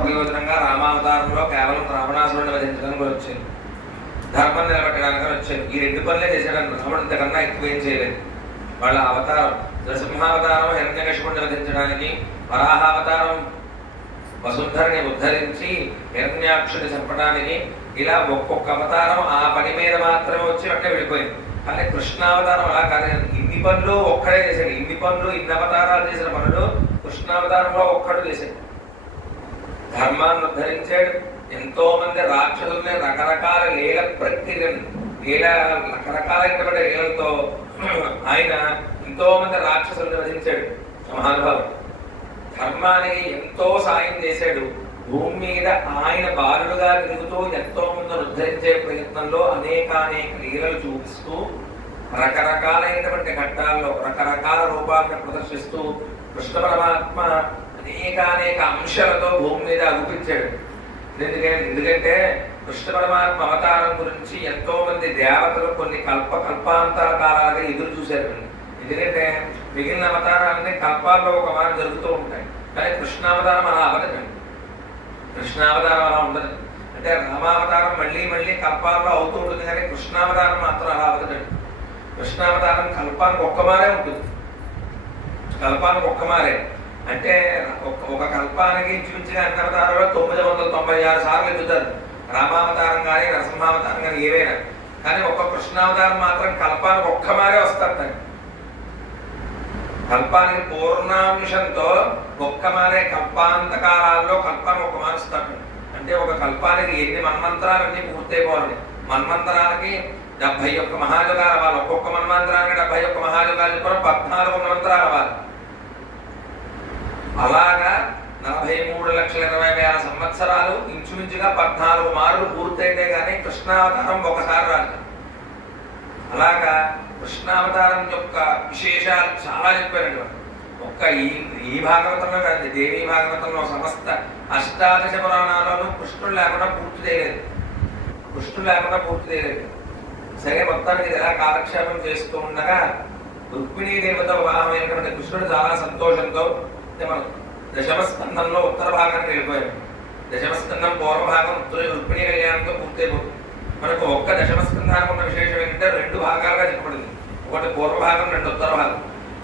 ప్రయోజనంగా రామావతారంలో కేవలం రావణాసురుడిని వధించడానికి వచ్చింది, ధర్మం నిలబెట్టడానికి వచ్చింది. ఈ రెండు పనులే చేశాడని రాముడు ఇంతకన్నా ఎక్కువ ఏం చేయలేదు. వాళ్ళ అవతారం నరసింహావతారం హిరణ్యకశిపుడిని వధించడానికి, వరాహావతారం వసుంధరిని ఉద్ధరించి హిరణ్యాక్షుని చంపడానికి, ఇలా ఒక్కొక్క అవతారం ఆ పని మీద మాత్రమే వచ్చి అట్లే వెళ్ళిపోయింది. కానీ కృష్ణావతారం అలా కాదు, ఇన్ని పనులు ఒక్కడే చేశాడు. ఇన్ని పనులు ఇన్ని అవతారాలు చేసిన పనులు కృష్ణావతారంలో ఒక్కడు చేశాడు. ధర్మాన్ని ఉద్ధరించాడు. ఎంతో మంది రాక్షసుల్ని రకరకాల లీల ప్రక్రియను రకరకాలైనటువంటి లీలలతో ఆయన ఎంతో మంది రాక్షసుల్ని వధించాడు. మహానుభావుడు ధర్మానికి ఎంతో సాయం చేశాడు. భూమి మీద ఆయన బాలుడుగా తిరుగుతూ ఎంతో మందిని ఉద్ధరించే ప్రయత్నంలో అనేక లీలలు చూపిస్తూ రకరకాలైనటువంటి ఘట్టాల్లో రకరకాల రూపాలను ప్రదర్శిస్తూ కృష్ణ పరమాత్మ అనేక అంశాలతో భూమి మీద అగుపించాడు. ఎందుకంటే కృష్ణ పరమాత్మ అవతారం గురించి ఎంతో మంది దేవతలు కొన్ని కల్పాంతర కాలాలుగా ఎదురు చూశారు. ఎందుకంటే మిగిలిన అవతారాలన్నీ కల్పాల్లో ఒక మారు జరుగుతూ ఉంటాయి, కానీ కృష్ణావతారం అలా అవ్వదండి. కృష్ణావతారం అలా ఉండదు. అంటే రామావతారం మళ్ళీ మళ్ళీ కల్పాల్లో అవుతూ ఉంటుంది, కానీ కృష్ణావతారం మాత్రం అలా అవ్వదండి. కృష్ణావతారం కల్పానికి ఒక్కమారే ఉంటుంది. కల్పానికి ఒక్కమారే అంటే ఒక కల్పానికి ఇంచుమించుగా అన్ని అవతారంలో 996 సార్లు ఎదుగుతారు. రామావతారం కానీ నరసింహావతారం కానీ ఏవైనా, కానీ ఒక్క కృష్ణావతారం మాత్రం కల్పానికి ఒక్కమారే వస్తారు. కల్పానికి పూర్ణాంశంతో ఒక్కమారే కల్పాంత కాలాల్లో కల్పాన్ని ఒక్క మారుస్తాడు. అంటే ఒక కల్పానికి ఎన్ని మన్వంతరాలన్నీ పూర్తయిపోవాలి. మన్వంతరాలకి 71 మహాయుగాలు అవ్వాలి. ఒక్కొక్క మన్వంతరానికి 71 మహాయుగాలు చెప్పడం 14 మన్వంతరాలు అవ్వాలి. అలాగా 43,20,000 సంవత్సరాలు ఇంచుమించుగా 14 మార్లు పూర్తయితే కానీ కృష్ణావతారం ఒకసారి రాదు. అలాగా కృష్ణావతారం యొక్క విశేషాలు చాలా చెప్పారండి. ఒక్క ఈ భాగవతంలో కాదు, దేవీ భాగవతంలో సమస్త అష్టాదశ పురాణాలను కృష్ణుడు లేకుండా పూర్తి చేయలేదు. సరే, మొత్తానికి ఎలా కాలక్షేపం చేస్తూ ఉండగా రుక్మిణీ దేవత వివాహమైనటువంటి కృష్ణుడు చాలా సంతోషంతో మనం దశమ స్కందంలో ఉత్తర భాగానికి వెళ్ళిపోయాం. దశమ స్కందం పూర్వ భాగం రుక్మిణీ కళ్యాణంతో పూర్తయిపోతుంది. మనకు ఒక్క దశమ స్కందానికి ఉన్న విశేషం ఏంటంటే 2 భాగాలుగా చెప్పబడింది. ఒకటి పూర్వ భాగం, 2 ఉత్తర భాగం.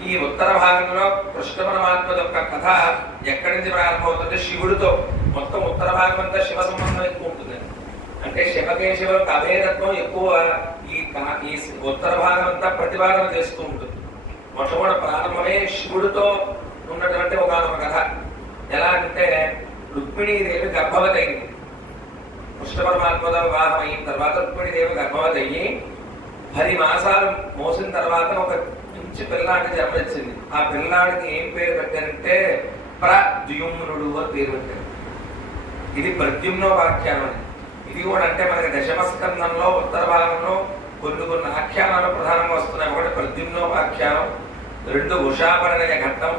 ఈ ఉత్తర భాగంలో కృష్ణ పరమాత్మ యొక్క కథ ఎక్కడి నుంచి ప్రారంభమవుతుంటే శివుడితో. మొత్తం ఉత్తర భాగం అంతా శివ సంబంధం ఎక్కువ ఉంటుంది. అంటే శివకేశవులకు అభేదత్వం ఎక్కువ. ఈ ఉత్తర భాగం అంతా ప్రతిపాదన చేస్తూ ఉంటుంది. మొట్టమొదటి ప్రారంభమే శివుడితో ఉన్నటువంటి ఒక కథ. ఎలా అంటే రుక్మిణీదేవి గర్భవతి అయింది. కృష్ణ పరమాత్మతో వివాహం అయిన తర్వాత రుక్మిణీదేవి గర్భవతి అయ్యి 10 మాసాలు మోసిన తర్వాత ఒక మంచి పిల్లాడికి జన్మనిచ్చింది. ఆ పిల్లాడికి ఏం పేరు పెట్టారంటే ప్రద్యుమ్నుడు అని పేరు పెట్టారు. ఇది ప్రద్యుమ్నోపాఖ్యానం. ఇది కూడా అంటే మనకి దశమస్కందంలో ఉత్తర భాగంలో కొన్ని ఆఖ్యానాలు ప్రధానంగా వస్తున్నాయి. ఒకటి ప్రద్యుమ్నోపాఖ్యానం, 2 ఉషాపరిణయ ఘట్టం,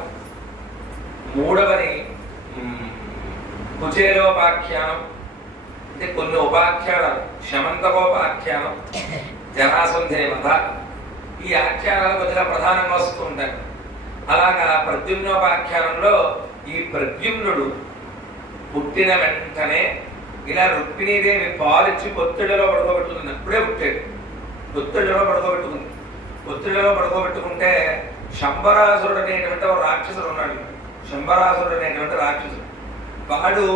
3వది కుచేలోపాఖ్యానం. అంటే కొన్ని ఉపాఖ్యానాలు, శమంతకోపాఖ్యానం, జరాసంధి వధ, ఈ ఆఖ్యానాలు కొద్దిగా ప్రధానంగా వస్తూ ఉంటాయి. అలాగా ప్రద్యుమ్నోపాఖ్యానంలో ఈ ప్రద్యుమ్నుడు పుట్టిన వెంటనే ఇలా రుక్మిణీదేవి పాలిచ్చి పొత్తిడిలో పడుకోబెట్టుకుంది. అప్పుడే పుట్టాడు. పొత్తిడిలో పడుకోబెట్టుకుంటే శంబరాసురుడు అనేటువంటి ఒక రాక్షసుడు ఉన్నాడు. వాడు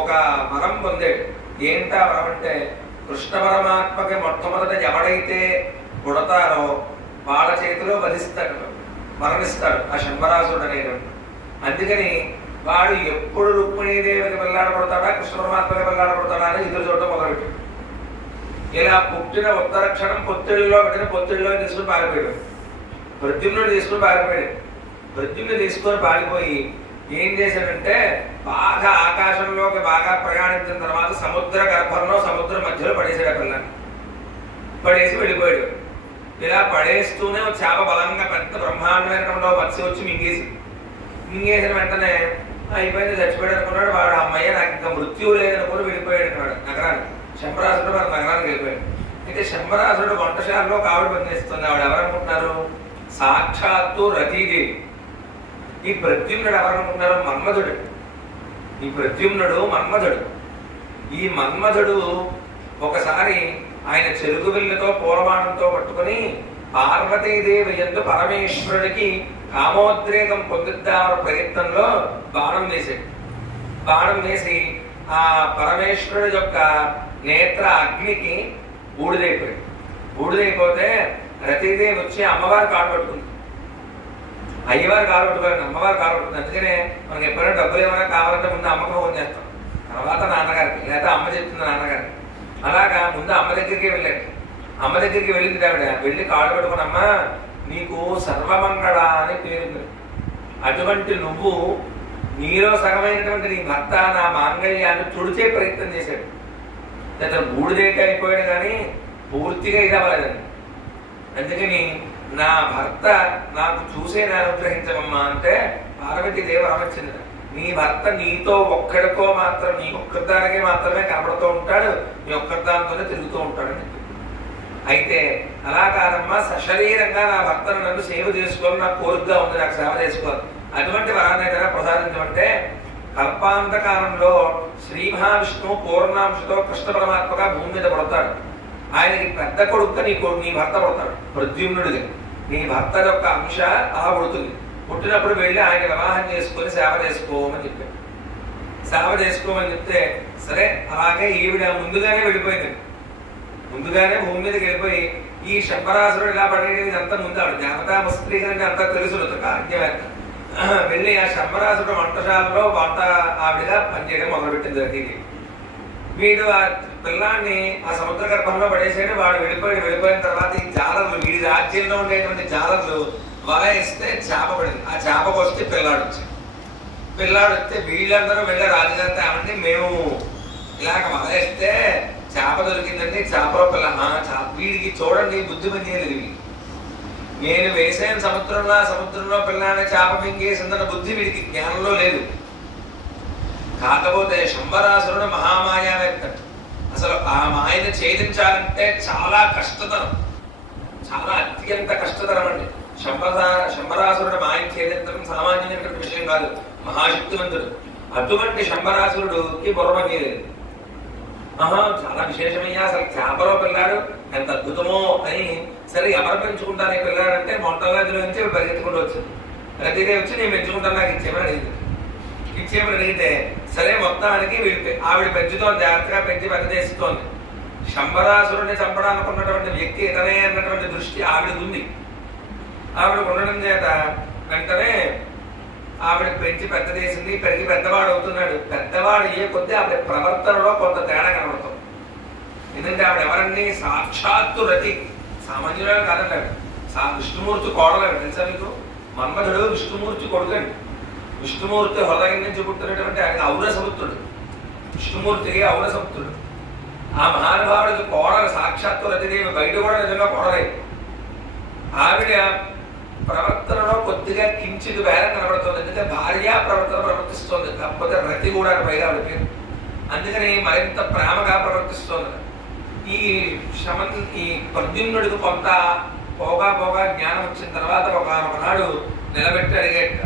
ఒక వరం పొందాడు. ఏంటా వరం అంటే కృష్ణ పరమాత్మకి మొట్టమొదట ఎవడైతే పుడతారో వాళ్ళ చేతిలో మరణిస్తాడు ఆ శంబరాసురుడు అనేటువంటి. అందుకని వాడు ఎప్పుడు రుక్మిణీదేవికి వెళ్ళాడబడతాడా కృష్ణ పరమాత్మకి వెళ్ళాడబడతాడా అని ఎదురు చూడటం మొదలుపెట్టాడు. ఇలా పుట్టిన ఉత్తర క్షణం పొత్తిడిలో తీసుకుని పారిపోయాడు. ప్రద్యుమ్నుడు తీసుకుని పారిపోయి ఏం చేశాడంటే బాగా ఆకాశంలోకి బాగా ప్రయాణించిన తర్వాత సముద్ర గర్భంలో సముద్ర మధ్యలో పడేసాడు. ఆ పిల్లని పడేసి వెళ్ళిపోయాడు. ఇలా పడేస్తూనే ఒక చేప బలంగా పెద్ద బ్రహ్మాండమైనటువంటి మత్స్య వచ్చి మింగేసిన వెంటనే అయిపోయింది, చచ్చిపోయాడు అనుకున్నాడు. వాడు అమ్మయ్య నాకు ఇంకా మృత్యువు లేదనుకుని వెళ్ళిపోయాడు అన్నాడు నగరానికి. శంబరాసురుడు మన నగరానికి వెళ్ళిపోయాడు. అయితే శంబరాసురుడు వంటశాలలో ఆవిడ పనిచేస్తుంది. ఆవిడ ఎవరనుకుంటున్నారు? సాక్షాత్తు రతీదేవి. ఈ ప్రద్యుమ్నుడు ఎవరనుకుంటున్నారు? మన్మధుడు. ఈ ప్రద్యుమ్నుడు మన్మధుడు. ఈ మన్మధుడు ఒకసారి ఆయన చెరుకు విల్లుతో పూలబాణంతో పట్టుకుని పార్వతీదేవి యందు పరమేశ్వరుడికి కామోద్రేకం పొందిద్దామన్న ప్రయత్నంలో బాణం వేసాడు. బాణం వేసి ఆ పరమేశ్వరుడి యొక్క నేత్ర అగ్నికి బూడిదైపోయాడు. బూడిదైపోతే రతీదేవి వచ్చి అమ్మవారి కాలు పట్టుకుంది. అయ్యవారు కాలు పట్టుకోవాలి, అమ్మవారు కాలు పట్టుకుంది. అందుకనే మనకి ఎప్పుడైనా డబ్బులు ఏమైనా కావాలంటే ముందు అమ్మకు ఫోన్ చేస్తాం, తర్వాత నాన్నగారికి, లేదా అమ్మ చెప్తుంది నాన్నగారికి. అలాగా ముందు అమ్మ దగ్గరికి వెళ్ళాడు. అమ్మ దగ్గరికి వెళ్ళింది ఆవిడ. వెళ్ళి కాళ్ళు పట్టుకుని, అమ్మ నీకు సర్వమంగళ అని పేరుంది. అటువంటి నువ్వు నీలో సగమైనటువంటి నీ భర్త నా మాంగళ్యాన్ని తుడిచే ప్రయత్నం చేశాడు. అతను బూడిదేట అయిపోయాడు కానీ పూర్తిగా ఇది అవ్వలేదండి. అందుకని నా భర్త నాకు చూసే అనుగ్రహించమమ్మా అంటే పార్వతీదేవి రామచంద్ర, నీ భర్త నీతో ఒక్కడికో మాత్రం, నీ ఒక్కదానికే మాత్రమే కనబడుతూ ఉంటాడు, నీ ఒక్కదానితోనే తిరుగుతూ ఉంటాడని. అయితే అలా కాదమ్మా, సశరీరంగా నా భర్తను నన్ను సేవ చేసుకోవాలి, నాకు కోరికగా ఉంది, నాకు సేవ చేసుకోవాలి, అటువంటి వరాన్ని ఏదైనా ప్రసాదించమంటే కల్పాంతకాలంలో శ్రీ మహావిష్ణువు పూర్ణాంశతో కృష్ణ పరమాత్మగా భూమి మీద పడతాడు. ఆయనకి పెద్ద కొడుకు నీ భర్త పడతాడు ప్రద్యుమ్నుడిగా. నీ భర్త యొక్క అంశ అలా పుడుతుంది. పుట్టినప్పుడు వెళ్ళి ఆయన వివాహం చేసుకొని సేవ చేసుకోమని చెప్పాడు. సేవ చేసుకోమని చెప్తే సరే అలాగే ఈవిడ ముందుగానే వెళ్ళిపోయింది. ముందుగానే భూమి మీదకి వెళ్ళిపోయి ఈ శంబరాసురుడు ఇలా పడేది అంతా ముందు ఆవిడ దేవతా స్త్రీ గారిని అంతా తెలుసు కార్యవేత్త. వెళ్ళి ఆ శంబరాసురుడు వంటశాలలో వంట ఆవిడగా పనిచేయడం మొదలుపెట్టింది రతీదేవి. వీడు ఆ పిల్లాన్ని ఆ సముద్ర గర్భంలో పడేసాడు. వాడు వెళ్ళిపోయిన తర్వాత ఈ జాలర్లు, వీడి రాజ్యంలో ఉండేటువంటి జాలర్లు వల వేస్తే చేప పడింది. ఆ చేపకు వస్తే పిల్లాడు వచ్చాడు. పిల్లాడు వస్తే వీళ్ళందరూ వెళ్ళే రాజుగారితో ఏమంటే మేము ఇలాగ వల వేస్తే చేప దొరికిందండి, చేపలో పిల్ల. వీడికి చూడండి బుద్ధి పని చేయలేదు. నేను వేసాను సముద్రంలో పిల్లాన్ని చేప మింగేసిందన్న బుద్ధి వీడికి జ్ఞానంలో లేదు. కాకపోతే శంబరాసురుడు మహామాయావేత్త. అసలు ఆ మాయను ఛేదించాలంటే చాలా కష్టతరం, చాలా అత్యంత కష్టతరం అండి. శంబరాసురుడు మాయను ఛేదించడం సామాన్యమైనటువంటి విషయం కాదు, మహాశక్తివంతుడు. అటువంటి శంబరాసురుడికి బుర్ర లేదు. చాలా విశేషమయ్యా, అసలు చేపలో పిల్లాడు ఎంత అద్భుతమో అని. సరే ఎవరు పెంచుకుంటాను ఈ పిల్లాడంటే మొట్టమొదటి నుంచి పరిగెత్తుకుంటూ వచ్చింది. రతీదేవి వచ్చి నేను పెంచుకుంటాను, నాకు ఇచ్చేమని అడిగితే సరే మొత్తానికి ఆవిడ పెంచుతోంది, జాగ్రత్తగా పెంచి పెద్ద చేస్తోంది. శంబరాసురుడిని చంపడానుకున్నటువంటి వ్యక్తి ఇతనే అన్నటువంటి దృష్టి ఆవిడకు ఉంది. ఆవిడ ఉండడం చేత వెంటనే ఆవిడ పెంచి పెద్ద చేసింది. పెరిగి పెద్దవాడు అవుతున్నాడు. పెద్దవాడు అయ్యే కొద్దీ ఆవిడ ప్రవర్తనలో కొంత తేడా కనబడుతుంది. ఎందుకంటే ఆవిడ ఎవరన్నీ సాక్షాత్తు రతి, సామాన్యులు కాదండి. విష్ణుమూర్తి కోడలు తెలుసా మీకు? మన్మధుడు విష్ణుమూర్తి కొడుకండి. విష్ణుమూర్తి హృదయం నుంచి పుట్టినటువంటి ఆయన ఔరసముద్రుడు. విష్ణుమూర్తికి ఔరసముద్రుడు. ఆ మహానుభావుడికి కోడలు సాక్షాత్తు రతిదేవి, బయట కూడా నిజంగా కోడలే. ఆవిడ ప్రవర్తనలో కొద్దిగా కించిది వేరం కనబడుతుంది. ఎందుకంటే భార్య ప్రవర్తిస్తోంది, కాకపోతే రతి కూడా పైగా ఆవిడ పేరు. అందుకని మరింత ప్రేమగా ప్రవర్తిస్తోంది. ఈ ప్రద్యుమ్నుడికి కొంత పోగా జ్ఞానం వచ్చిన తర్వాత ఒకనాడు నిలబెట్టి అడిగేట,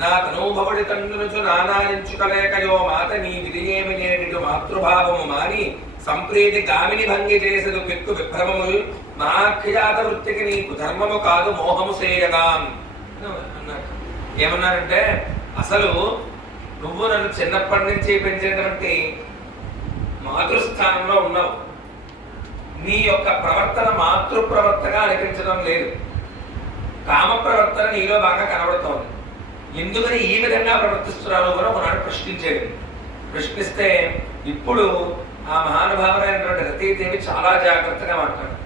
నా తనూభవుడి తండ్రునుచు నానాయించుకలేకయో మాత నీ విధియేమి నేటి మాతృభావము మాని సంప్రీతి గామిని భంగి చేసదు పెక్కు విభ్రమములు నాఖ్యాత వృత్తికి నీకు ధర్మము కాదు మోహము సేయగా అన్నాడు. ఏమన్నారంటే అసలు నువ్వు నన్ను చిన్నప్పటి నుంచి పెంచేటువంటి మాతృస్థానంలో ఉన్నావు. నీ యొక్క ప్రవర్తన మాతృ ప్రవర్తనగా అనిపించడం లేదు, కామ ప్రవర్తన నీలో బాగా కనబడుతోంది. ఎందుకని ఈ విధంగా ప్రవర్తిస్తున్నారో కూడా ఒకనాడు ప్రశ్నించేది. ప్రశ్నిస్తే ఇప్పుడు ఆ మహానుభావులైనటువంటి రతీదేవి చాలా జాగ్రత్తగా మాట్లాడు.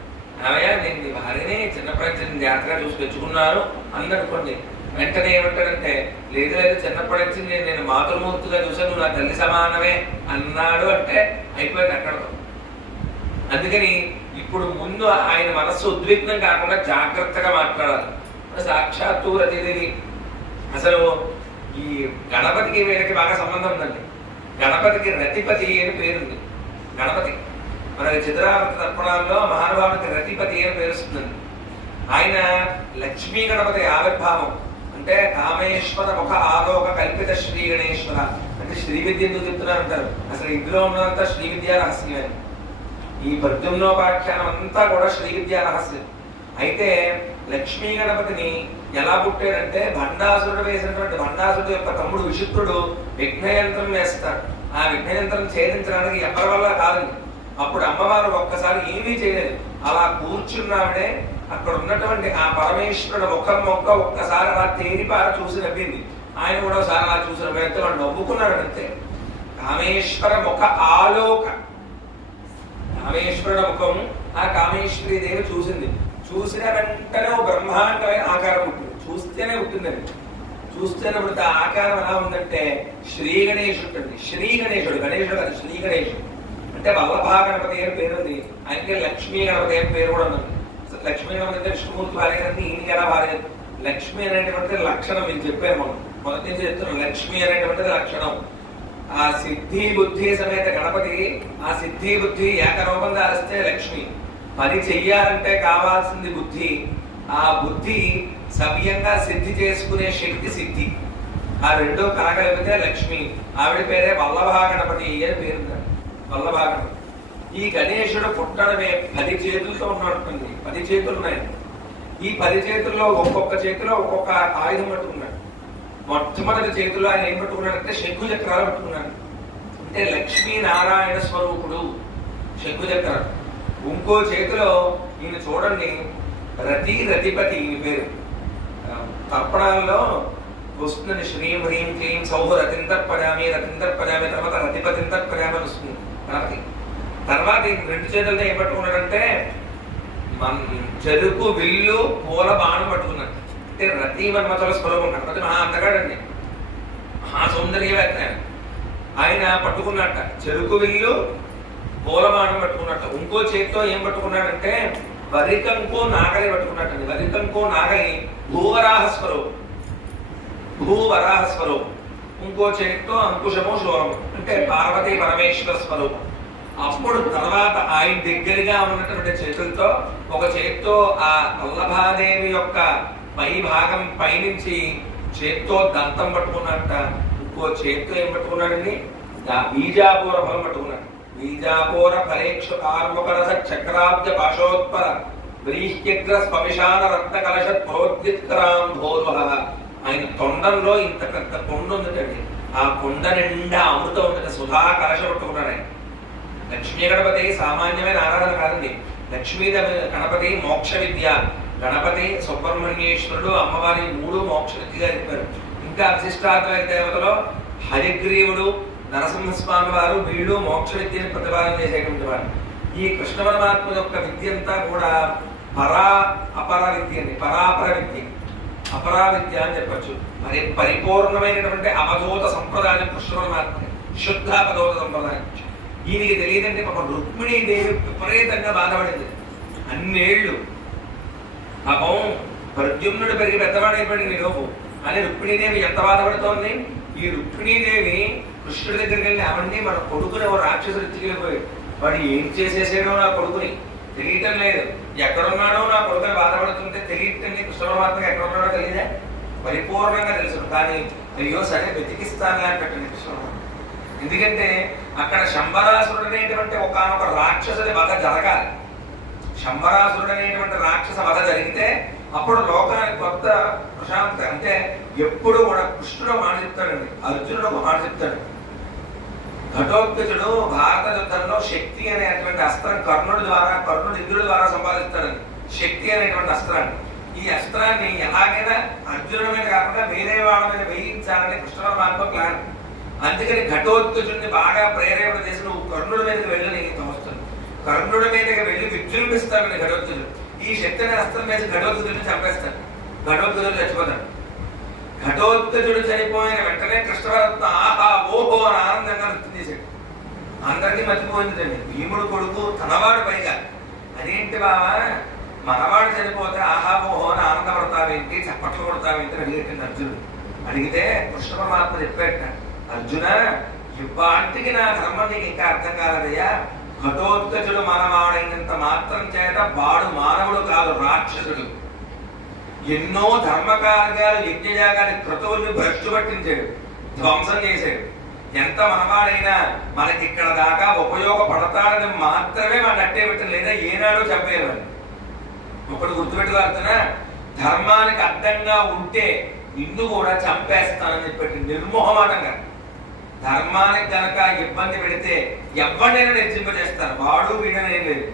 ఆమె నేను నీ భార్యని చిన్నప్పటి నుంచి నేను జాగ్రత్తగా చూసి పెంచుకున్నాను అందనుకోండి. వెంటనే ఏమంటాడంటే లేదు చిన్నప్పటి నుంచి నేను మాతృమూర్తిగా చూసాను, నువ్వు నా తల్లి సమానమే అన్నాడు అంటే అయిపోయింది అక్కడతో. అందుకని ఇప్పుడు ముందు ఆయన మనస్సు ఉద్విగ్నం కాకుండా జాగ్రత్తగా మాట్లాడాలి. సాక్షాత్తు రతీదేవి. అసలు ఈ గణపతికి వీళ్ళకి బాగా సంబంధం ఉందండి. గణపతికి రతిపతి అని పేరుంది. గణపతి మనకి చిత్రావృత తర్పణాల్లో మహానుభావుడికి రతిపతి అని పేరుస్తుందండి. ఆయన లక్ష్మీ గణపతి ఆవిర్భావం. అంటే కామేశ్వర ముఖ ఆలోక కల్పిత శ్రీ గణేశ్వర అంటే శ్రీ విద్య ఎందుకు చెప్తున్నారంటారు? అసలు ఇందులో ఉన్నదంతా శ్రీ విద్యా రహస్యమే. ఈ ప్రద్యుమ్నోపాఖ్యానం అంతా కూడా శ్రీ విద్యా రహస్యం. అయితే లక్ష్మీ గణపతిని ఎలా పుట్టాడంటే భండాసురుడు వేసినటువంటి భండాసురుడు యొక్క తమ్ముడు విశుద్ధుడు విఘ్నయంత్రం వేస్తాడు. ఆ విఘ్నయంత్రం ఛేదించడానికి ఎవరి వల్ల కాదండి. అప్పుడు అమ్మవారు ఒక్కసారి ఏమీ చేయలేదు. అలా కూర్చున్నావిడే అక్కడ ఉన్నటువంటి ఆ పరమేశ్వరుడు ముఖం మొక్క ఒక్కసారి అలా తేరిపార చూసి నవ్వింది. ఆయన కూడా ఒకసారి అలా చూసి నవ్వితే వాడు నవ్వుకున్నాడు అంతే. కామేశ్వర ముఖ ఆలోక, కామేశ్వరుడు ముఖం ఆ కామేశ్వరీ దేవి చూసింది. చూసిన వెంటనే బ్రహ్మాండమైన ఆకారం ఉంటుంది. చూస్తేనే ఉంటుందండి. చూస్తేనే పుడితే ఆ ఆకారం ఎలా ఉందంటే శ్రీ గణేశుడు అండి. శ్రీ గణేశుడు, గణేశుడు కాదు, శ్రీ గణేశుడు అంటే వల్లభా గణపతి అని పేరు ఉంది. ఆయనకి లక్ష్మీ గణపతి అని పేరు కూడా ఉంది. లక్ష్మీ గణపతి అంటే విష్ణుమూర్తి భార్య కనుక ఈయనకి ఎలా భార్య. లక్ష్మి అనేటువంటిది లక్షణం. నేను చెప్పాను మనం మొదటి నుంచి చెప్తున్నాం. లక్ష్మి అనేటువంటిది లక్షణం. ఆ సిద్ధి బుద్ధి సమేత గణపతి, ఆ సిద్ధి బుద్ధి ఏకరూపం దారిస్తే లక్ష్మి. పని చెయ్యాలంటే కావాల్సింది బుద్ధి. ఆ బుద్ధి సవ్యంగా సిద్ధి చేసుకునే శక్తి సిద్ధి. ఆ రెండో కలగలిపితే లక్ష్మి. ఆవిడ పేరే వల్లభా గణపతి అని పేరుందండి. వల్లభా గణపతి. ఈ గణేశుడు పుట్టడమే 10 చేతులతో ఉన్నట్టుంది. 10 చేతులు ఉన్నాయి. ఈ 10 చేతుల్లో ఒక్కొక్క చేతిలో ఒక్కొక్క ఆయుధం పట్టుకున్నాడు. మొట్టమొదటి చేతుల్లో ఆయన ఏం పట్టుకున్నాడంటే శంకు చక్రాలు పట్టుకున్నాడు. అంటే లక్ష్మీనారాయణ స్వరూపుడు శంకు చక్రాలు. ఇంకో చేతిలో ఈయన చూడండి రతిపతి ఈయన పేరు. తర్పణాల్లో వస్తుంది శ్రీం హ్రీం క్లీం సౌహ రతింతర్పణామి రతింతర్పణామి, తర్వాత రతిపతింతర్పణామి అని వస్తుంది గణపతి. తర్వాత ఈ 2 చేతులతో ఏం పట్టుకున్నాడంటే చెరుకు విల్లు పూల బాణం పట్టుకున్నాడు. అంటే రతి మన్మథుల స్వరూపం. గణపతి మహా అందగాడండి, మహా సౌందర్యవేత్త. ఆయన పట్టుకున్నట్ట చెరుకు విల్లు పూల బాణం పట్టుకున్నట్టు. ఇంకో చేతితో ఏం పట్టుకున్నాడంటే వరికంకో నాగలి పట్టుకున్నట్టండి. వరికంకో నాగలి భూవరాహ స్వరూపం, భూవరాహ స్వరూపం. ఇంకో చేతితో అంకుశము శూలము అంటే పార్వతీ పరమేశ్వర స్వరూపం. అప్పుడు తర్వాత ఆయన దగ్గరగా ఉన్నటువంటి చేతులతో ఒక చేతితో ఆ వల్లభాదేవి యొక్క పై భాగం పైనుంచి చేతితో దంతం పట్టుకున్నట్ట. ఇంకో చేతితో ఏం పట్టుకున్నాడండి బీజాపూర ఫలం పట్టుకున్నాడు. బీజాపూర ఫలేక్ష కార్ముకరస చక్రాబ్జ పాశోత్పర వ్రీహ్యగ్ర స్పవిశాన రత్న కలశ ప్రోద్యుత్కరాం భోర్వః. ఆయన తొండంలో ఇంత పెద్ద కొండ ఉందటండి. ఆ కొండ నిండా అమృతం ఉందట. సుధా కలశ పట్టుకున్నాడు ఆయన. లక్ష్మీ గణపతి సామాన్యమైన ఆరాధన కాదండి. లక్ష్మీ గణపతి మోక్ష విద్య. గణపతి సుబ్రహ్మణ్యేశ్వరుడు అమ్మవారి 3 మోక్ష విద్యగా చెప్పారు. ఇంకా విశిష్టాద్వైత దేవతలో హరిగ్రీవుడు నరసింహస్వామి వారు వీళ్ళు మోక్ష విద్యని ప్రతిపాదన చేసేటువంటి వారు. ఈ కృష్ణ పరమాత్మ యొక్క విద్య అంతా కూడా పరా అపర విద్య అండి. పరాపర విద్య, అపరా విద్య అని చెప్పచ్చు. మరి పరిపూర్ణమైనటువంటి అవధూత సంప్రదాయం కృష్ణ పరమాత్మ, శుద్ధ అవధూత సంప్రదాయం. ఈయనకి తెలియదంటే పాపం రుక్మిణీదేవి విపరీతంగా బాధపడింది అన్నేళ్లు. పాపం ప్రద్యుమ్నుడు పెరిగి పెద్దవాడైపోయింది లోపు అని రుక్మిణీదేవి ఎంత బాధపడుతోంది. ఈ రుక్మిణీదేవి కృష్ణుడి దగ్గరికి వెళ్ళి అవన్నీ మన కొడుకుని ఓ రాక్షసుడు ఎత్తుకెళ్ళిపోయాడు. వాడు ఏం చేసేసాడో నా కొడుకుని తెలియటం లేదు. ఎక్కడున్నాడో నా కొడుకుని బాధపడుతుంటే తెలియటండి. కృష్ణ పరమాత్మకి ఎక్కడున్నాడో తెలియదే, పరిపూర్ణంగా తెలుసు. కానీ అయ్యో సరే వెతికిస్తాను అని పెట్టండి కృష్ణ పరమాత్మ. ఎందుకంటే అక్కడ శంబరాసురుడు అనేటువంటి ఒకనొక రాక్షసుడి వధ జరగాలి. శంబరాసురుడు అనేటువంటి రాక్షస వధ జరిగితే అప్పుడు లోకానికి కొత్త ప్రశాంతత. అంటే ఎప్పుడు కూడా కృష్ణుడు మాట చెప్తాడండి, అర్జునుడు ఒక మాట చెప్తాడు. ఘటోత్కచుడు భారత యుద్ధంలో శక్తి అనేటువంటి అస్త్రం కర్ణుడు ఇంద్రుడి ద్వారా సంపాదిస్తాడని. శక్తి అనేటువంటి అస్త్రాన్ని, ఈ అస్త్రాన్ని ఎలాగైనా అర్జునుడి మీద కాకుండా వేరే వాళ్ళ మీద వేయించాలని కృష్ణ పరమాత్మ ప్లాన్. అందుకని ఘటోత్కచుడిని బాగా ప్రేరేపణ చేసి నువ్వు కర్ణుడి మీదకి వెళ్ళి నీకు వస్తుంది. కర్ణుడి మీదకి వెళ్ళి విజృంభిస్తాడని ఘటోత్కచుడు. ఈ శక్తిని అస్త్రం వేసి ఘటోత్కచుడిని చంపేస్తాడు. ఘటోత్కచుడు చచ్చిపోతాడు. ఘటోత్కచుడు చనిపోయిన వెంటనే కృష్ణపరమాత్మ ఆహా ఓహో అని ఆనందంగా నృత్యం చేశాడు. అందరికీ మర్చిపోయిందండి. భీముడు కొడుకు తనవాడు పైగా. అదేంటి బావా మనవాడు చనిపోతే ఆహా ఓహో అని ఆనందపడతావేంటి, చప్పట్లు కొడతావేంటి అని అడిగేటండి అర్జునుడు. అడిగితే కృష్ణ పరమాత్మ చెప్పేట, అర్జున ఇవాటికి నా ధర్మం నీకు ఇంకా అర్థం కాలేదయ్యా. ఘటోత్కచుడు మనవాడైనంత మాత్రం చేత వాడు మానవుడు కాదు, రాక్షసుడు. ఎన్నో ధర్మకార్యాలు యజ్ఞయాగాన్ని క్రతువుల్ని భ్రష్టు పట్టించాడు, ధ్వంసం చేశాడు. ఎంత మనవాడైనా మనకి ఇక్కడ దాకా ఉపయోగపడతాడని మాత్రమే మన అట్టే పెట్టిన, లేదా ఏనాడో చెప్పేవాడు. ఒకటి గుర్తుపెట్టుకోవాల్సిన, ధర్మానికి అడ్డంగా ఉంటే నిన్ను కూడా చంపేస్తానని చెప్పి నిర్మోహమాటంగా. ధర్మానికి కనుక ఇబ్బంది పెడితే ఎవరినైనా నిర్జింపజేస్తారు, వాడు వీడనేం లేదు,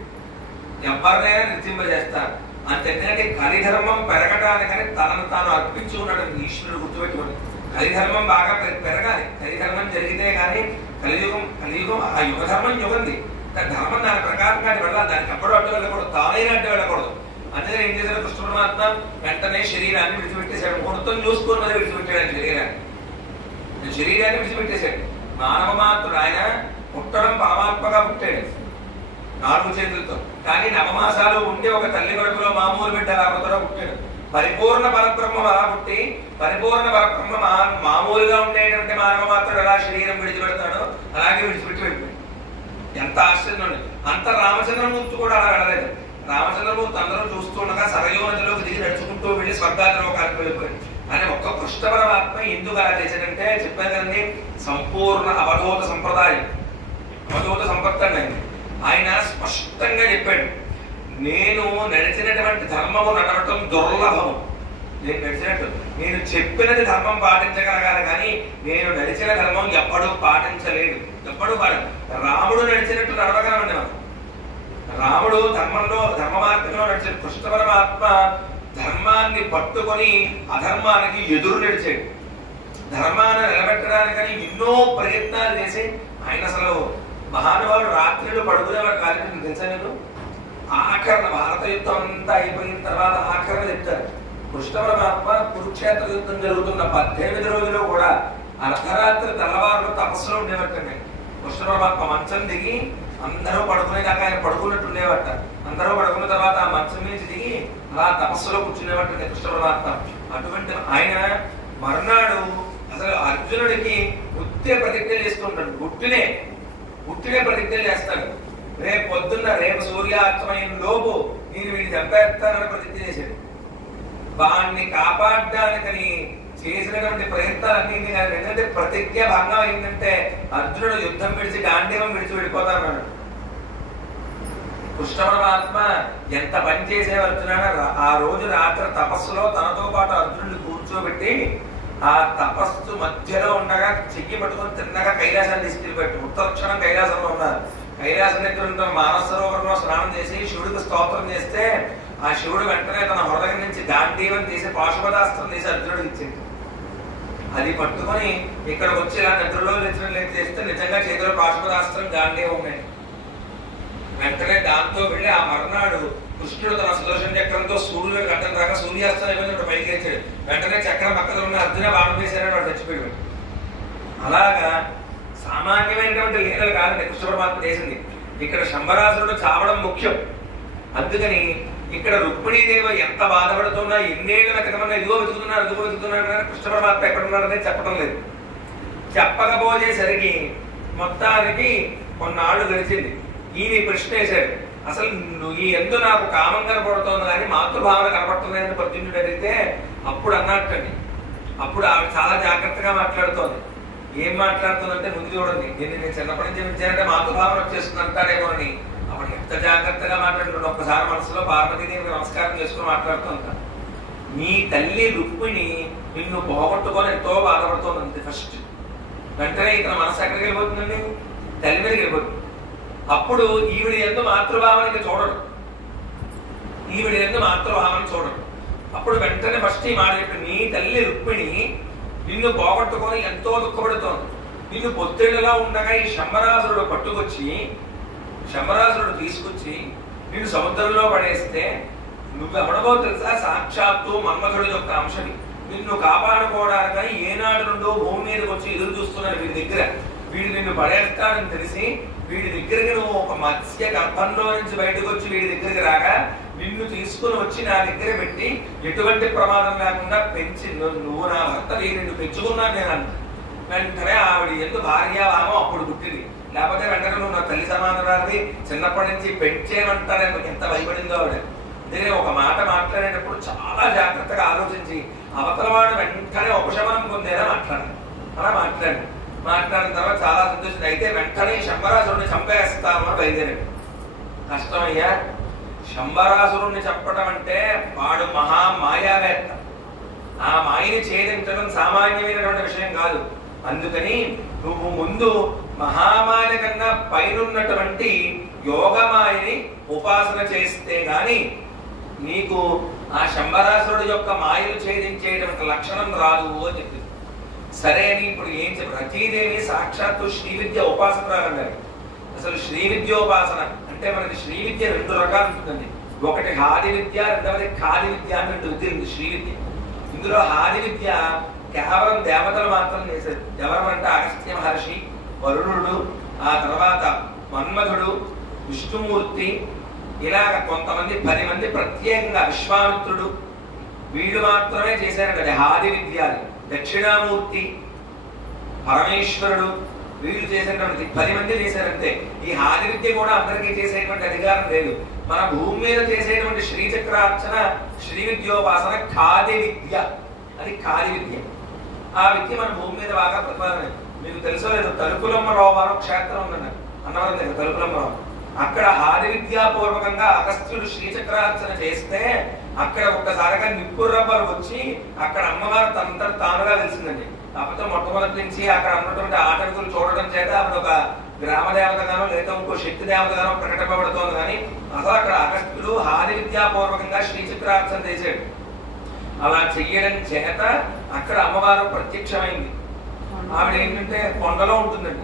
ఎవరినైనా నిర్జింపజేస్తారు. అంతెందుకంటే కలిధర్మం పెరగడానికని తనను తాను అర్పించి ఉన్నాడు ఈశ్వరుడు. గుర్తుపెట్టుకోండి, కలిధర్మం బాగా పెరగాలి. కలిధర్మం జరిగితే కానీ కలియుగం ఆ యుగధర్మం యుగంది. ధర్మం దాని ప్రకారంగా వెళ్ళాలి, దానికి ఎప్పుడూ అడ్డు వెళ్ళకూడదు, తానైనా అడ్డు వెళ్ళకూడదు. అందుకని ఏం చేశాడు కృష్ణ పరమాత్మ? వెంటనే శరీరాన్ని విడిచిపెట్టేశాడు. ముహూర్తం చూసుకొని మరి విడిచిపెట్టాడు శరీరాన్ని విడిచిపెట్టేశాడు. మానవ మాత్రుడు ఆయన. పుట్టడం పరమాత్మగా పుట్టాడు 4 చేతులతో. కానీ నవమాసాలు ఉండి ఒక తల్లి కడుపులో మామూలు బిడ్డ రాబోతున్నా పుట్టాడు. పరిపూర్ణ పరబ్రహ్మం అలా పుట్టి, పరిపూర్ణ పరబ్రహ్మ మామూలుగా ఉండేటువంటి మానవ మాత్రుడు ఎలా శరీరం విడిచిపెడతాడో అలాగే విడిచిపెట్టి వెళ్ళిపోయాడు. ఎంత ఆశ్చర్యం ఉంది. అంత రామచంద్రమూర్తి కూడా అలా వెళ్ళలేదు. రామచంద్రమూర్తి అందరూ చూస్తుండగా సరయూ నదిలోకి దిగి నడుచుకుంటూ వెళ్ళి స్వర్గాధిలోకానికి వెళ్ళిపోయాడు. కానీ ఒక్క కృష్ణ పరమాత్మ ఎందుకు అలా చేశాడంటే, చెప్పాను కదండి, సంపూర్ణ అవధూత సంప్రదాయం, అవధూత సంపత్తి అయింది. ఆయన స్పష్టంగా చెప్పాడు, నేను నడిచినటువంటి ధర్మము నడవటం దుర్లభము. నేను నడిచినట్టు, నేను చెప్పినది ధర్మం పాటించగలగాలి, కానీ నేను నడిచిన ధర్మం ఎప్పుడూ పాటించలేదు, ఎప్పుడూ రాముడు నడిచినట్టు నడవగలమండి మనం. రాముడు ధర్మ మార్గంలో నడిచిన కృష్ణ పరమాత్మ ధర్మాన్ని పట్టుకొని అధర్మానికి ఎదురు నడిచాడు. ధర్మాన్ని నిలబెట్టడానికని ఎన్నో ప్రయత్నాలు చేసి ఆయన అసలు మహానుభావుడు రాత్రులు పడుకునేవాడు కాలేదు. తెలుసా నేను? ఆఖరణ భారత యుద్ధం అంతా అయిపోయిన తర్వాత ఆఖరణ చెప్తారు, కృష్ణ పరమాత్మ కురుక్షేత్ర యుద్ధం జరుగుతున్న 18 రోజులు కూడా అర్ధరాత్రి తెల్లవారులు తపస్సులో ఉండేవాటండి. కృష్ణ పరమాత్మ మంచం దిగి అందరూ పడుకునేదాకా ఆయన పడుకున్నట్టు ఉండేవాట. అందరూ పడుకున్న తర్వాత ఆ మంచం నుంచి దిగి అలా తపస్సులో కూర్చునేవాటండి కృష్ణ పరమాత్మ. అటువంటి ఆయన మర్నాడు అసలు అర్జునుడికి ఉత్తే ప్రతిజ్ఞలు చేస్తుంటాడు. ఉట్టినే ప్రతిజ్ఞలు చేస్తాడు. రేపు పొద్దున్న, రేపు సూర్యాస్తమైన లోపు నేను వీడిని చంపేస్తానని ప్రతిజ్ఞ చేశాడు. వాడిని కాపాడడానికని చేసినటువంటి ప్రయత్నాలన్నీ ఏంటంటే ప్రతిజ్ఞ భంగం ఏంటంటే అర్జునుడు యుద్ధం విడిచి గాంధీవం విడిచి వెళ్ళిపోతాడు. కృష్ణ పరమాత్మ ఎంత పని చేసేవారు అర్జునుడు. ఆ రోజు రాత్రి తపస్సులో తనతో పాటు అర్జునుడిని కూర్చోబెట్టి ఆ తపస్సు మధ్యలో ఉండగా చెయ్యి పట్టుకొని తిన్నగా కైలాసాన్ని తీసుకెళ్ళిపెట్టు. ఉత్తరక్షణం కైలాసంలో ఉన్నారు. కైలాసం దగ్గర ఉన్న మానస సరోవరంలో స్నానం చేసి శివుడికి స్తోత్రం చేస్తే ఆ శివుడు వెంటనే తన హృదయం నుంచి గాంధీవం తీసి పాశుపదాస్త్రం తీసి అర్జునుడికి ఇచ్చింది. అది పట్టుకొని ఇక్కడికి వచ్చి ఇలా నిద్రలో చేస్తే నిజంగా చేతిలో పాశుపదాస్త్రం గాంధీవం ఉన్నాయి. వెంటనే దాంతో వెళ్ళి ఆ మర్నాడు కృష్ణుడు తన సుదర్శన చక్రంతో సూర్యుడు గడ్డం రాక సూర్యాస్తం అయిపోయినప్పుడు పైకి తెచ్చాడు. వెంటనే చక్రం పక్కన ఉన్న అర్జున బాణం వేశారని వాడు చచ్చిపోయాడు. అలాగా సామాన్యమైనటువంటి లీలలు కాదండి కృష్ణ పరమాత్మ చేసింది. ఇక్కడ శంబరాసురుడు చావడం ముఖ్యం. అందుకని ఇక్కడ రుక్మిణీదేవి ఎంత బాధపడుతున్నా, ఎన్నేళ్ళు వెతకమన్నా ఇదిగో వెతుకుతున్నాడు కానీ కృష్ణ పరమాత్మ ఎక్కడున్నాడనేది చెప్పడం లేదు. చెప్పకపోయేసరికి మొత్తానికి కొన్నాళ్ళు గడిచింది. ఈయన ప్రశ్న వేశాడు, అసలు ఈ ఎందు నాకు కామం కనపడుతోంది కానీ మాతృభావన కనపడుతుందని ప్రద్యుమ్నుడు అడిగితే అప్పుడు అన్నట్టండి. అప్పుడు ఆవిడ చాలా జాగ్రత్తగా మాట్లాడుతోంది. ఏం మాట్లాడుతుందంటే, ముందు చూడండి, దీన్ని నేను చిన్నప్పటి నుంచి వించానంటే మాతృభావన వచ్చేస్తుంది అంటాడేమోనని. అప్పుడు ఎంత జాగ్రత్తగా మాట్లాడుతున్నాడు. ఒక్కసారి మనసులో పార్వతీదేవికి నమస్కారం చేసుకుని మాట్లాడుతూ నీ తల్లి రుక్మిణి నిన్ను పోగొట్టుకొని ఎంతో బాధపడుతోంది. ఫస్ట్ వెంటనే ఇతర మనసు ఎక్కడికి వెళ్ళిపోతుందండి? తల్లి మీదకి వెళ్ళిపోతుంది. అప్పుడు ఈవిడ ఎందు మాతృభావనకి చూడడు. అప్పుడు వెంటనే ఫస్ట్ ఈ మాట చెప్పి, నీ తల్లి రుక్మిణి నిన్ను పోగొట్టుకొని ఎంతో దుఃఖపడుతోంది. నిన్ను పొత్తేళ్లలో ఉండగా ఈ శంబరాసురుడు తీసుకొచ్చి నిన్ను సముద్రంలో పడేస్తే నువ్వెవడవో తెలుసా? సాక్షాత్తు మన్మథుడి యొక్క అంశని. నిన్ను కాపాడుకోవడానికని ఏనాడు నుండో భూమి మీదకి వచ్చి ఎదురు చూస్తున్నారు వీడి దగ్గర. వీడు నిన్ను పడేస్తాడని తెలిసి వీడి దగ్గరికి నువ్వు ఒక మత్స్య గర్భంలో నుంచి బయటకు వచ్చి వీడి దగ్గరికి రాగా నిన్ను తీసుకుని వచ్చి నా దగ్గర పెట్టి ఎటువంటి ప్రమాదం లేకుండా పెంచి నువ్వు నా భర్త నిన్ను పెంచుకున్నాను నేను అన్న. వెంటనే ఆవిడ ఎందు భార్యాభావం అప్పుడు పుట్టింది. లేకపోతే వెంటనే నువ్వు నా తల్లి సమానరాది చిన్నప్పటి నుంచి పెంచేమంటారే ఎంత భయపడిందో ఆవిడ. అందుకనే ఒక మాట మాట్లాడేటప్పుడు చాలా జాగ్రత్తగా ఆలోచించి అవతలవాడు వెంటనే ఉపశమనం పొందేలా మాట్లాడాలి. అలా మాట్లాడి మాట్లాడిన తర్వాత చాలా సంతోషం. అయితే వెంటనే శంబరాసురుడిని చంపేస్తాము అని బయలుదేరాడు. కష్టమయ్యా, శంబరాసురుణ్ణి చంపడం అంటే వాడు మహా మాయావేత్త. ఆ మాయని ఛేదించడం సామాన్యమైనటువంటి విషయం కాదు. అందుకని నువ్వు ముందు మహామాయ కన్నా పైనున్నటువంటి యోగమాయని ఉపాసన చేస్తే గాని నీకు ఆ శంబరాసురుడు యొక్క మాయలు ఛేదించేటువంటి లక్షణం రాదు అని చెప్పింది. సరే అని ఇప్పుడు ఏం చెప్పారు? రతీదేవి సాక్షాత్తు శ్రీ విద్య ఉపాసకురాలన్నారు. అసలు శ్రీ విద్యోపాసన అంటే మనకి శ్రీ విద్య రెండు రకాలు ఉంటుందండి. ఒకటి హాది విద్య, రెండవది ఖాది విద్య అని రెండు విద్యలు ఉంది శ్రీ విద్య. ఇందులో హాది విద్య కేవలం దేవతలు మాత్రం చేశారు. ఎవరమంటే అగస్త్య మహర్షి, వరుణుడు, ఆ తర్వాత మన్మధుడు, విష్ణుమూర్తి, ఇలాగ కొంతమంది 10 మంది ప్రత్యేకంగా విశ్వామిత్రుడు, వీళ్ళు మాత్రమే చేశారంటే హాది విద్యాలు. దక్షిణామూర్తి, పరమేశ్వరుడు, వీళ్ళు చేసేటువంటి 10 మంది చేశారంతే. ఈ హాది విద్య కూడా అందరికీ చేసేటువంటి అధికారం లేదు. మన భూమి మీద చేసేటువంటి శ్రీచక్రార్చన శ్రీ విద్యోపాసన ఖాది విద్య, అది ఖాది విద్య. ఆ విద్య మన భూమి మీద బాగా ప్రతిపాదన. మీకు తెలుసో లేదు, తలుపులమ్మరావు అనే క్షేత్రం ఉందండి అన్నవరం దగ్గర, తలుపులమ్మరావు. అక్కడ హాది విద్యాపూర్వకంగా అగస్త్యుడు శ్రీచక్రార్చన చేస్తే అక్కడ ఒక్కసారిగా నిప్పురబ్బలు వచ్చి అక్కడ అమ్మవారు తనంతట తానుగా తెలిసిందండి. కాకపోతే మొట్టమొదటి నుంచి అక్కడ ఉన్నటువంటి ఆటంకులు చూడడం చేత అప్పుడు ఒక గ్రామ దేవతగానో లేదా ఇంకో శక్తి దేవతగానో ప్రకటింపబడుతోంది. కానీ అసలు అక్కడ అగస్త్యుడు హాది విద్యాపూర్వకంగా శ్రీచక్రార్చన చేశాడు. అలా చెయ్యడం చేత అక్కడ అమ్మవారు ప్రత్యక్షమైంది. ఆవిడ ఏంటంటే కొండలో ఉంటుందండి.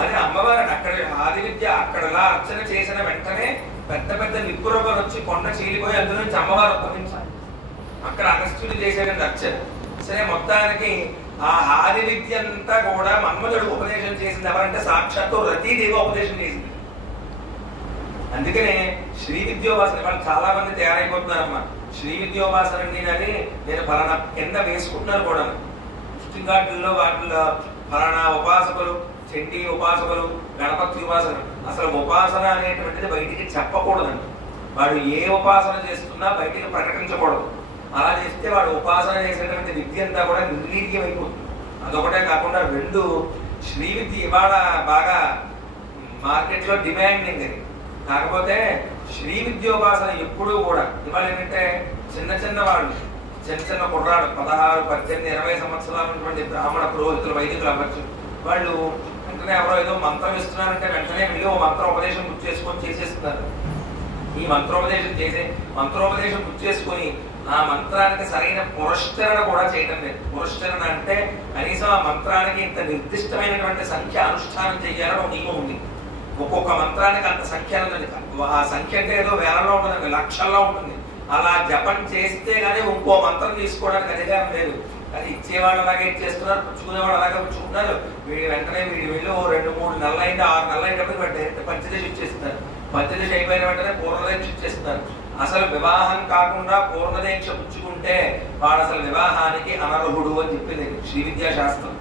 అదే అమ్మవారు అక్కడ ఆది విద్య అక్కడలా అర్చన చేసిన వెంటనే పెద్ద పెద్ద నిప్పురొబ్బలు వచ్చి కొండ చీలిపోయి అందులో నుంచి అమ్మవారు ఉద్భవించారు. అక్కడ అగస్త్యుడు చేసేటువంటి అర్చన. సరే, మొత్తానికి ఆ ఆది విద్య అంతా కూడా మన్మధుడు ఉపదేశం చేసింది. ఎవరంటే సాక్షాత్తు రతీదేవి ఉపదేశం చేసింది. అందుకనే శ్రీ విద్యోపాసన వాళ్ళు చాలా మంది తయారైపోతున్నారమ్మా. శ్రీ విద్యోపాసన అనేది నేను ఫలానా కింద వేసుకుంటున్నారు కూడా. పుష్టిఘాట్లలో వాటిల్లో ఫలానా ఉపాసకులు, చండీ ఉపాసకులు, గణపతి ఉపాసన. అసలు ఉపాసన అనేటువంటిది బయటికి చెప్పకూడదండి. వాడు ఏ ఉపాసన చేస్తున్నా బయటికి ప్రకటించకూడదు. అలా చేస్తే వాడు ఉపాసన చేసేటువంటి విద్య అంతా కూడా నిర్వీర్యం అయిపోతుంది. అదొకటే కాకుండా రెండు, శ్రీ విద్య ఇవాళ బాగా మార్కెట్లో డిమాండింగ్ అది. కాకపోతే శ్రీ విద్యోపాసన ఎప్పుడూ కూడా ఇవాళ ఏంటంటే చిన్న చిన్న వాళ్ళు, చిన్న చిన్న కుర్రాడు 16, 18, 20 సంవత్సరాల ఉన్నటువంటి బ్రాహ్మణ పురోహితులు, వైదికులు అవ్వచ్చు. వాళ్ళు వెంటనే ఎవరో ఏదో మంత్రం ఇస్తున్నారంటే వెంటనే వెళ్ళి ఓ మంత్రోపదేశం గుర్తు చేసుకొని చేసేస్తున్నారు. ఈ మంత్రోపదేశం గుర్తు చేసుకొని ఆ మంత్రానికి సరైన పురస్కరణ కూడా చేయటం లేదు. పురస్కరణ అంటే కనీసం ఆ మంత్రానికి ఇంత నిర్దిష్టమైనటువంటి సంఖ్య అనుష్ఠానం చేయాలని ఒక నియమం ఉంది. ఒక్కొక్క మంత్రానికి అంత సంఖ్య ఉన్నది. ఆ సంఖ్య అంటే ఏదో వేలలో ఉండదండి, లక్షల్లో ఉంటుంది. అలా జపం చేస్తే గానీ ఇంకో మంత్రం తీసుకోవడానికి అధికారం లేదు. అది ఇచ్చేవాళ్ళు అలాగే ఇచ్చేస్తున్నారు, పుచ్చుకునేవాళ్ళు అలాగే పుచ్చుకుంటున్నారు. వీడి వెంటనే వీడి వెళ్ళి 2-3 నెలలు అయింది, 6 నెలలు అయినప్పుడు డైరెక్ట్ పంచదశ ఇచ్చేస్తున్నారు. పంచదశ అయిపోయిన వెంటనే పూర్ణదీక్ష ఇచ్చేస్తున్నారు. అసలు వివాహం కాకుండా పూర్ణదీక్ష పుచ్చుకుంటే వాడు అసలు వివాహానికి అనర్హుడు అని చెప్పింది శ్రీ విద్యా శాస్త్రం.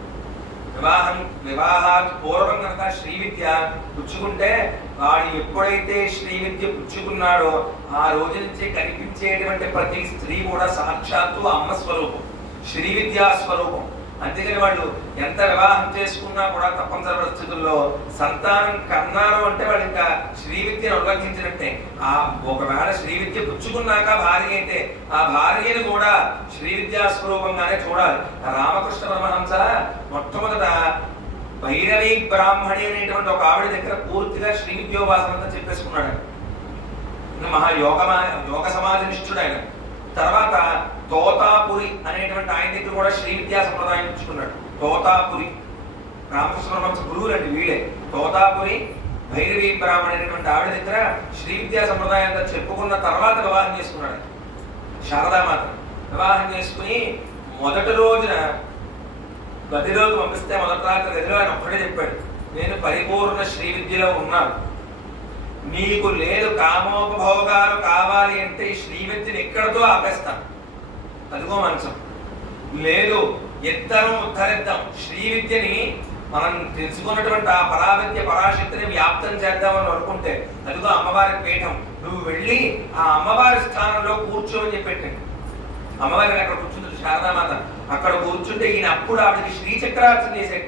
వివాహానికి పూర్వం కనుక శ్రీ విద్య పుచ్చుకుంటే వాడు ఎప్పుడైతే శ్రీ విద్య పుచ్చుకున్నాడో ఆ రోజు నుంచి కనిపించేటువంటి ప్రతి స్త్రీ కూడా సాక్షాత్తు అమ్మ స్వరూపం, శ్రీ విద్యా స్వరూపం. అందుకని వాళ్ళు ఎంత వివాహం చేసుకున్నా కూడా తప్పనిసరి పరిస్థితుల్లో సంతానం కన్నారు అంటే వాళ్ళు ఇంకా శ్రీ విద్యను ఉల్లంఘించినట్టే. ఆ ఒకవేళ శ్రీ విద్య పుచ్చుకున్నాక భార్య అయితే ఆ భార్యను కూడా శ్రీ విద్యా స్వరూపంగానే చూడాలి. రామకృష్ణ పరమహంస మొట్టమొదట భైరవి బ్రాహ్మణి అనేటువంటి ఒక ఆవిడ దగ్గర పూర్తిగా శ్రీ విద్యోపాసన అంతా చెప్పేసుకున్నాడు. యోగ సమాజనిష్ఠుడు ఆయన. తర్వాత తోతాపురి అనేటువంటి ఆయన దగ్గర కూడా శ్రీ విద్యా సంప్రదాయం ఇచ్చుకున్నాడు. తోతాపురి రామకృష్ణ పరమహంస గురువులు అండి వీళ్ళే. తోతాపురి భైరవి బ్రాహ్మణి అనేటువంటి ఆవిడ దగ్గర శ్రీ విద్యా సంప్రదాయంగా చెప్పుకున్న తర్వాత వివాహం చేసుకున్నాడు. శారదామాత వివాహం చేసుకుని మొదటి రోజున గదిలోకి పంపిస్తే మొదటి రాత్రి గదిలో ఆయన ఒక్కడే చెప్పాడు, నేను పరిపూర్ణ శ్రీ విద్యలో ఉన్నాను, నీకు లేదు కామోపభోగాలు కావాలి అంటే శ్రీ విద్యను ఎక్కడితో ఆపేస్తాను, అదిగో మంచం లేదు, ఇద్దరం ఉద్ధరిద్దాం, శ్రీ విద్యని మనం తెలుసుకున్నటువంటి ఆ పరావిద్య పరాశక్తిని వ్యాప్తం చేద్దామని అనుకుంటే అదిగో అమ్మవారి పీఠం, నువ్వు వెళ్ళి ఆ అమ్మవారి స్థానంలో కూర్చోని చెప్పెట్టండి. అమ్మవారిని అక్కడ కూర్చుంది శారదామాత. అక్కడ కూర్చుంటే ఈయన అప్పుడు ఆవిడకి శ్రీచక్రార్చన చేసేట.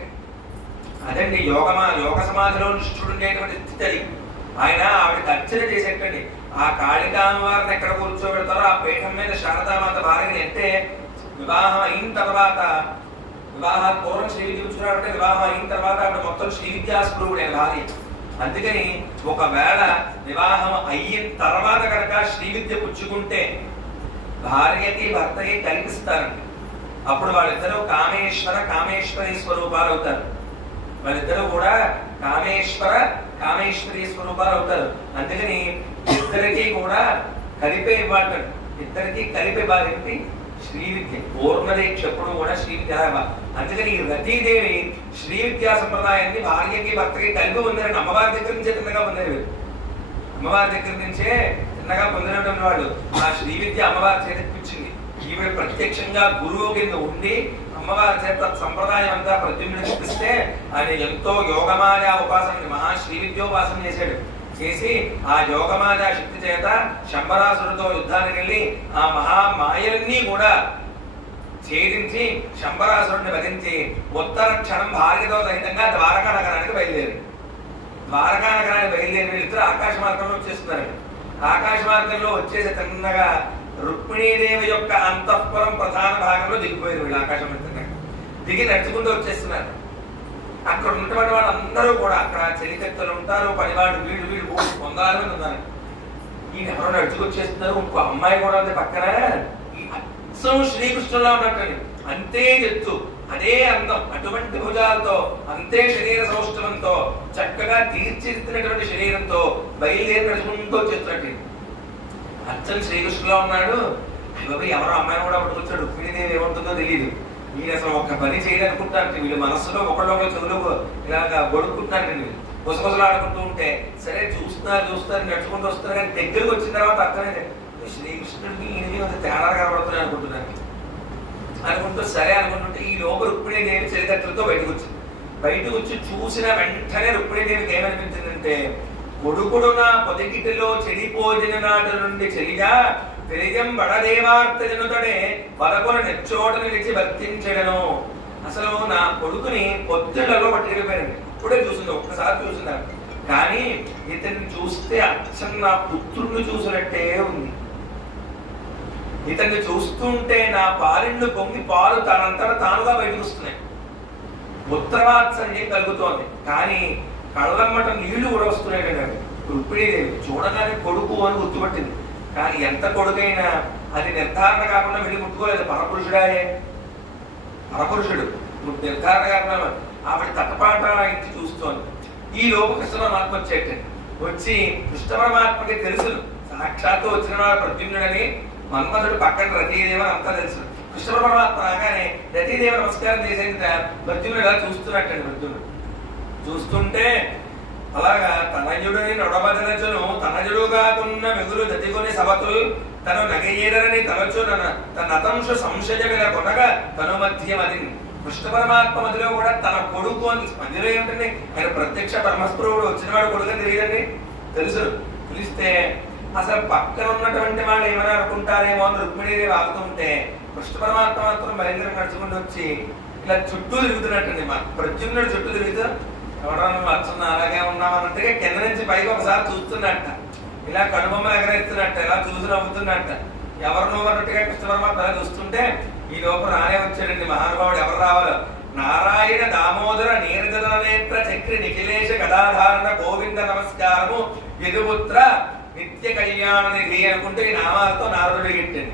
అదండి యోగ సమాధిలో నిష్ఠుడు ఉండేటువంటి స్థితి అది. ఆయన ఆవిడకి అర్చన చేసేటండి. ఆ కాళికామ్మవారిని ఎక్కడ కూర్చోబెడతారో ఆ పీఠం మీద శారదామాత భార్యని. అంటే వివాహం అయిన తర్వాత, వివాహాలు పూర్వం శ్రీ విద్య పుచ్చుకున్నాడంటే వివాహం అయిన తర్వాత ఆవిడ మొత్తం శ్రీ విద్యాస్పృహుడే భార్య. అందుకని ఒకవేళ వివాహం అయిన తర్వాత కనుక శ్రీ విద్య పుచ్చుకుంటే భార్యకి భర్తకి కల్పిస్తారండి. అప్పుడు వాళ్ళిద్దరూ కామేశ్వరి స్వరూపాలు అవుతారు. వాళ్ళిద్దరూ కూడా కామేశ్వరి స్వరూపాలు అవుతారు. అందుకని ఇద్దరికి కూడా కలిపే ఇవ్వాలి. ఇద్దరికి కలిపే బాధ్యత శ్రీ విద్య. పూర్ణదీక్ష ఎప్పుడు కూడా శ్రీ విద్య. అందుకని ఈ రతీదేవి శ్రీ విద్యా సంప్రదాయాన్ని భార్యకి భర్తకి కలిపి పొందారని అమ్మవారి దగ్గర నుంచే తిన్నగా పొందారు. అమ్మవారి దగ్గర నుంచే తిన్నగా పొందినటువంటి వాళ్ళు ఆ శ్రీ విద్య అమ్మవారి చేతికిచ్చింది. ఈవిడ ప్రత్యక్షంగా గురువు కింద ఉండి అమ్మవారి చేత సంప్రదాయం అంతా ప్రద్యుమ్నుడికి చూపిస్తే ఆయన ఎంతో యోగమాయా ఉపాసన మహా శ్రీ విద్యోపాసన చేశాడు. చేసి ఆ యోగమాయా శక్తి చేత శంబరాసురుడితో యుద్ధానికి వెళ్ళి ఆ మహామాయలన్నీ కూడా ఛేదించి శంబరాసురుడిని వధించి ఉత్తర క్షణం భార్యతో సహితంగా ద్వారకా నగరానికి బయలుదేరి. ద్వారకా నగరానికి బయలుదేరి వీళ్ళిద్దరు ఆకాశ మార్గంలో వచ్చేస్తున్నారండి. ఆకాశ మార్గంలో వచ్చేసి తిన్నగా రుక్మిణీదేవి యొక్క అంతఃపురం ప్రధాన భాగంలో దిగిపోయారు. వీళ్ళు ఆకాశం వెళ్తున్నారు. దిగి నడుచుకుంటూ వచ్చేస్తున్నారు. అక్కడ ఉన్నటువంటి వాళ్ళందరూ కూడా అక్కడ చెలికత్తలు ఉంటారు, పనివాడు వీడు వందలాది మంది ఉన్నారు. ఈయన ఎవరో నడుచుకొచ్చేస్తున్నారు. ఇంకో అమ్మాయి కూడా ఉంది పక్కన. ఈ అచ్చం శ్రీకృష్ణులా ఉన్నట్టండి. అంతే ఎత్తు, అదే అందం, అటువంటి భుజాలతో, అంతే శరీర సౌష్ఠవంతో, చక్కగా తీర్చిదిద్దినటువంటి శరీరంతో బయలుదేరి నడుచుకుంటూ వచ్చేస్తున్నట్టు. అచ్చం శ్రీకృష్ణులా ఉన్నాడు. బాబు ఎవరో అమ్మాయిని కూడా పట్టుకొచ్చాడు. రుక్మిణీదేవి ఏముంటుందో తెలియదు. వీళ్ళు అసలు ఒక పని చేయాలనుకుంటారు. వీళ్ళు మనస్సులో ఒకళ్ళు చెవులు ఇలాగా గొడుక్కుంటున్నారండి. గుసగుసలు ఆడుకుంటూ ఉంటే సరే చూస్తున్నారు నడుచుకుంటూ వస్తున్నారు. కానీ దగ్గరకు వచ్చిన తర్వాత అర్థమైంది శ్రీకృష్ణుడికి ఈయనకి తేడా కనబడుతున్నాయి అనుకుంటూ సరే అనుకుంటుంటే ఈ లోపు రుక్మిణీదేవి చరిత్రలతో బయటకు వచ్చి చూసిన వెంటనే రుక్మిణీదేవికి ఏమనిపించిందంటే కొడుకుడు నా పొదిగిటిలో చెడిపోజిన నాటి నుండి చెలిగా తెలియం బడదేవార్తజనుతడే పదకొన నెచ్చోట నిలిచి వర్తించడను. అసలు నా కొడుకుని పొత్తిళ్లలో పట్టుకెళ్ళిపోయానండి. ఇప్పుడే చూసింది, ఒక్కసారి చూసినారు. కానీ ఇతన్ని చూస్తే అచ్చం నా పుత్రుణ్ణి చూసినట్టే ఉంది. ఇతన్ని చూస్తుంటే నా పాలిండు పొంగి పాలు తనంతట తానుగా బయటకు వస్తున్నాయి. పుత్రవాత్సల్యం కలుగుతోంది. కానీ కళ్ళమ్మట నీళ్లు కూడా వస్తున్నాయి కదా. రుక్మిణీదేవి చూడగానే కొడుకు అని గుర్తుపట్టింది. కానీ ఎంత కొడుకైనా అది నిర్ధారణ కాకుండా వెళ్ళి ముట్టుకోలేదు. పరపురుషుడు నిర్ధారణ కాకుండా ఆవిడ తటపాట ఇంటి చూస్తోంది. ఈ లోపు కృష్ణ పరమాత్మ వచ్చేటండి. వచ్చి కృష్ణ పరమాత్మకి తెలుసు సాక్షాత్తు వచ్చిన వాడు ప్రద్యుమ్నుడని. మన్మధుడు పక్కన రతీదేవి అంతా తెలుసు. కృష్ణ పరమాత్మ రాగానే రతీదేవి నమస్కారం చేసేంత ప్రద్యుమ్నుడు ఇలా చూస్తున్నట్టండి. ప్రద్యుమ్నుడు చూస్తుంటే అలాగా తనయుడిని నొడబదలచును తనయుడుగాకున్న మిగులు దతికొని సభతులు తను నగయేరని తలచు తన అతంశ సంశయ మీద కొనగా తను మధ్యమది. కృష్ణ పరమాత్మ మధ్యలో కూడా తన కొడుకు అని మధ్యలో ఏమిటండి ఆయన ప్రత్యక్ష పరమస్పృహుడు వచ్చినవాడు కొడుకు అని తెలియదండి. తెలుసు. తెలిస్తే అసలు పక్కన ఉన్నటువంటి వాళ్ళు ఏమైనా అనుకుంటారేమో అని రుక్మిణీదేవి ఆగుతుంటే కృష్ణ పరమాత్మ మాత్రం బయలుదేరి నడుచుకుంటూ వచ్చి ఇలా చుట్టూ తిరుగుతున్నట్టండి. మా ప్రద్యుమ్నుడు చుట్టూ తిరుగుతూ ఎవడన్నా వచ్చున్నా అలాగే ఉన్నామన్నట్టుగా కింద నుంచి పైకి ఒకసారి చూస్తున్నట్ట. ఇలా కనుబొమ్మ ఎగరేస్తున్నట్ట. ఇలా చూసి నవ్వుతున్నట్ట. ఎవరు నువ్వన్నట్టుగా కృష్ణ పరమాత్మ చూస్తుంటే ఈ లోపు రానే వచ్చాడండి మహానుభావుడు. ఎవరు రావాలో నారాయణ దామోదర నీరజల నేత్ర చక్రి నిఖిలేశ గదాధారణ గోవింద నమస్కారము యదుపుత్ర నిత్య కళ్యాణ నిధి అనుకుంటే ఈ నామాలతో నారదుడు గిట్టండి.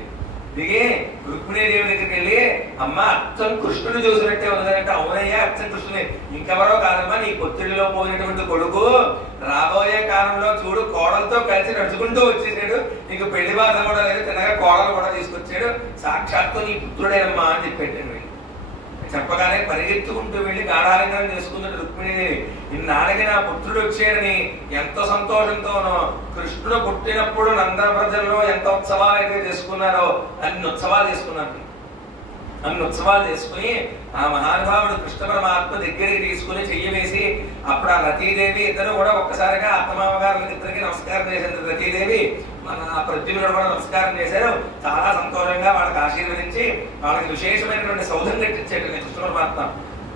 దిగి రుక్మిణీదేవి దగ్గరికి వెళ్ళి అమ్మ అచ్చం కృష్ణుడు చూసినట్టే ఉన్నదంటే అవునయ్యా అచ్చం కృష్ణుని ఇంకెవరో కాదమ్మా నీ పొత్తిడిలో పోయినటువంటి కొడుకు రాబోయే కాలంలో చూడు కోడలతో కలిసి నడుచుకుంటూ వచ్చేసాడు. నీకు పెళ్లి బాధ కూడా లేదు. తినగా కోడలు కూడా తీసుకొచ్చాడు. సాక్షాత్తు నీ పుత్రుడేనమ్మా అని చెప్పేటండి. చెప్పగానే పరిగెత్తుకుంటూ వెళ్ళి గాఢాలింగనం చేసుకున్నాడు రుక్మిణీదేవి. ఇన్నాళ్ళకి నా పుత్రుడు వచ్చాడని ఎంతో సంతోషంతోనో కృష్ణుడు పుట్టినప్పుడు నందవ్రజంలో ఎంత ఉత్సవాలు అయితే చేసుకున్నారో అన్ని ఉత్సవాలు చేసుకున్నారు. అన్ని ఉత్సవాలు చేసుకుని ఆ మహానుభావుడు కృష్ణ పరమాత్మ దగ్గరికి తీసుకుని చెయ్యి వేసి అప్పుడు ఆ రతీదేవి ఇద్దరు కూడా ఒక్కసారిగా అత్తమామగారులకి ఇద్దరికి నమస్కారం చేసింది. రతీదేవి మన ప్రద్యుమ్నుడు కూడా నమస్కారం చేశారు. చాలా సంతోషంగా వాళ్ళకి ఆశీర్వదించి వాళ్ళకి విశేషమైనటువంటి సౌధం కట్టించేటండి కృష్ణ పరమాత్మ.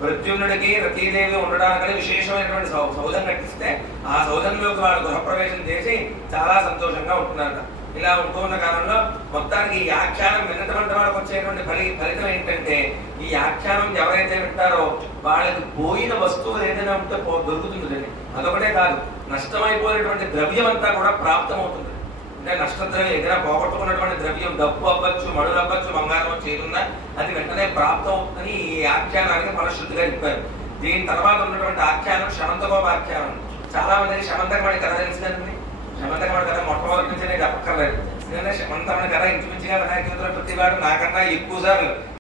ప్రద్యుమ్నుడికి రతీదేవి ఉండడానికి విశేషమైనటువంటి సౌధం కట్టిస్తే ఆ సౌధంలోకి వాళ్ళు గృహప్రవేశం చేసి చాలా సంతోషంగా ఉంటున్నారట. ఇలా ఉంటూ ఉన్న కాలంలో మొత్తానికి ఈ ఆఖ్యానం విన్నటువంటి వాళ్ళకి వచ్చేటువంటి ఫలితం ఏంటంటే, ఈ ఆఖ్యానం ఎవరైతే వింటారో వాళ్ళకి పోయిన వస్తువులు ఏదైనా ఉంటే దొరుకుతుంది. అదొకటే కాదు, నష్టమైపోయినటువంటి ద్రవ్యం అంతా కూడా ప్రాప్తమవుతుంది. అంటే నష్టద్రవ్యం ఏదైనా పోగొట్టుకున్నటువంటి ద్రవ్యం, డబ్బు అవ్వచ్చు, మడులు అవ్వచ్చు, బంగారం చేరున్నా అది వెంటనే ప్రాప్తం అవుతుందని ఈ ఆఖ్యానానికి ఫలశ్రుతిగా చెప్పారు. దీని తర్వాత ఉన్నటువంటి ఆఖ్యానం శమంతకోపాఖ్యానం. చాలా మందికి శమంతకమణి కథ తెలుసు కదండి. శమంతకమణి కథ మొట్టమొదటి నుంచి నేను చెప్పక్కర్లేదు. ఎందుకంటే శమంతకమణి కథ ఇంచుమించుగా వినాయక చవితిలో ప్రతి వాడు నాకన్నా ఎక్కువ సార్లు